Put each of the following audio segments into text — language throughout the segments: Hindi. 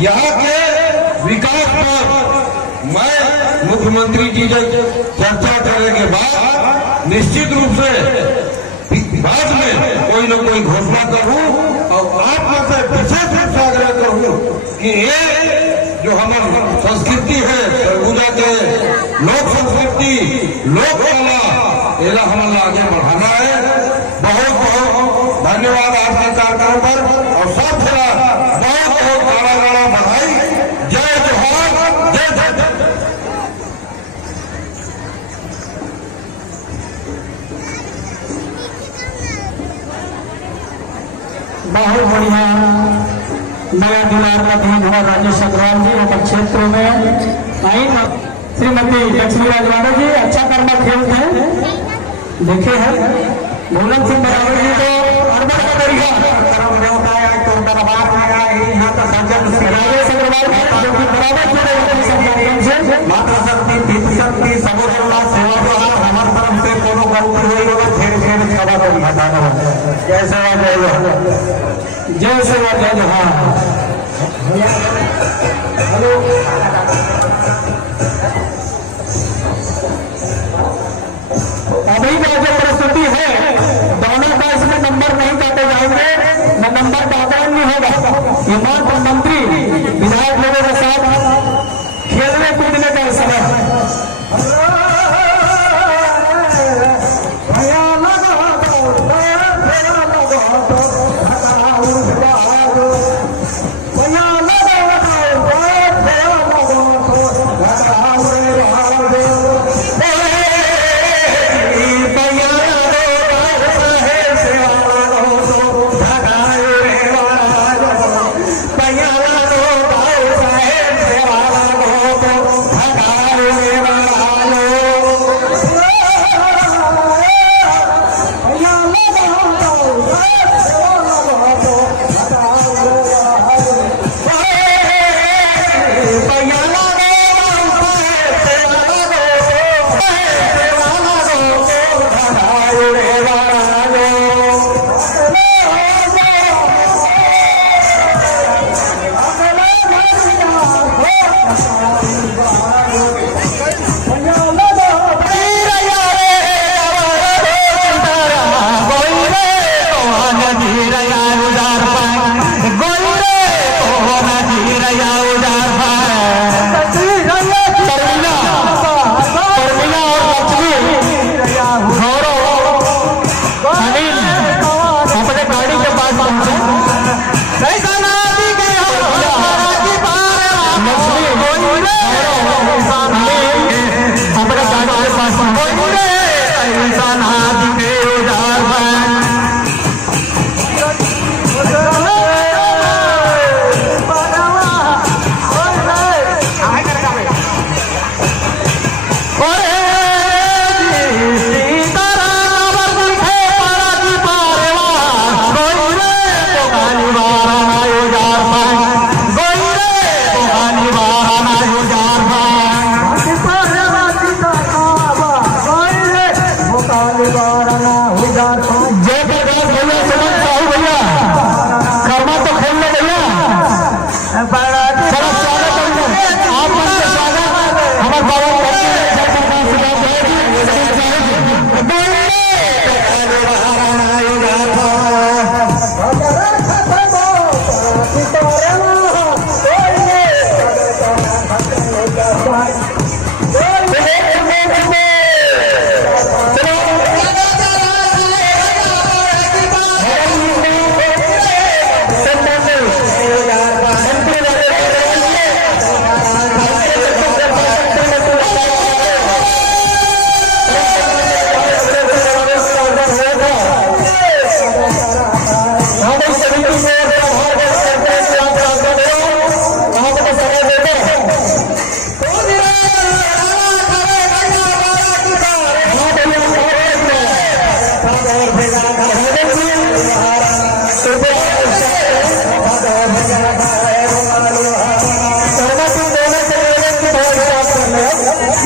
यहाँ के विकास पर मैं मुख्यमंत्री जी से चर्चा करने के बाद निश्चित रूप से बाद में कोई न कोई घोषणा करूं और आप में से विशेष रूप से आग्रह करूं कि ये जो हमारी संस्कृति है सरगुजा के लोक संस्कृति लोक कला एला हमें आगे बढ़ाना है। बहुत बहुत धन्यवाद आपके कार्यक्रम पर और सब जरा बहुत बहुत गाड़ा गाड़ा बधाई। जय जोहार, जय जय। बहुत बढ़िया नया दुलार का धन हुआ राजेश अग्रवाल जी हमारे क्षेत्र में आई श्रीमती लक्ष्मी राजवाड़ा जी अच्छा कर्मा खेल थे देखे हैं भोलन सिंह बराबर जी को अरबा का तरीका कर्म देवता है तो दरबार में आए यहाँ का सज्जन राजेश अग्रवाल जो कि बराबर से माता शक्ति पितृ शक्ति सबोदरला सेवा द्वारा हमारे तरफ से कोनो गलती हुई होगा फिर खबर को बताना जय सेवा जय जय सेवा जय जोहार। हेलो अभी का जो परिस्थिति है दोनों का इसमें नंबर नहीं काटे जाएंगे न नंबर का आदान नहीं होगा। ये मात्र मंत्री विधायक लोगों के साथ खेलने कूदने का समय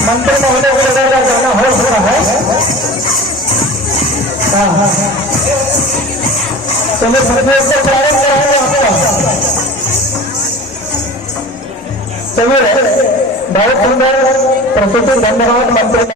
मंत्री महोदय को लगा जाना हो सकता है। चलो प्रारंभ कराएंगे आपका चलिए बहुत सुंदर प्रस्तुति, धन्यवाद मंत्री।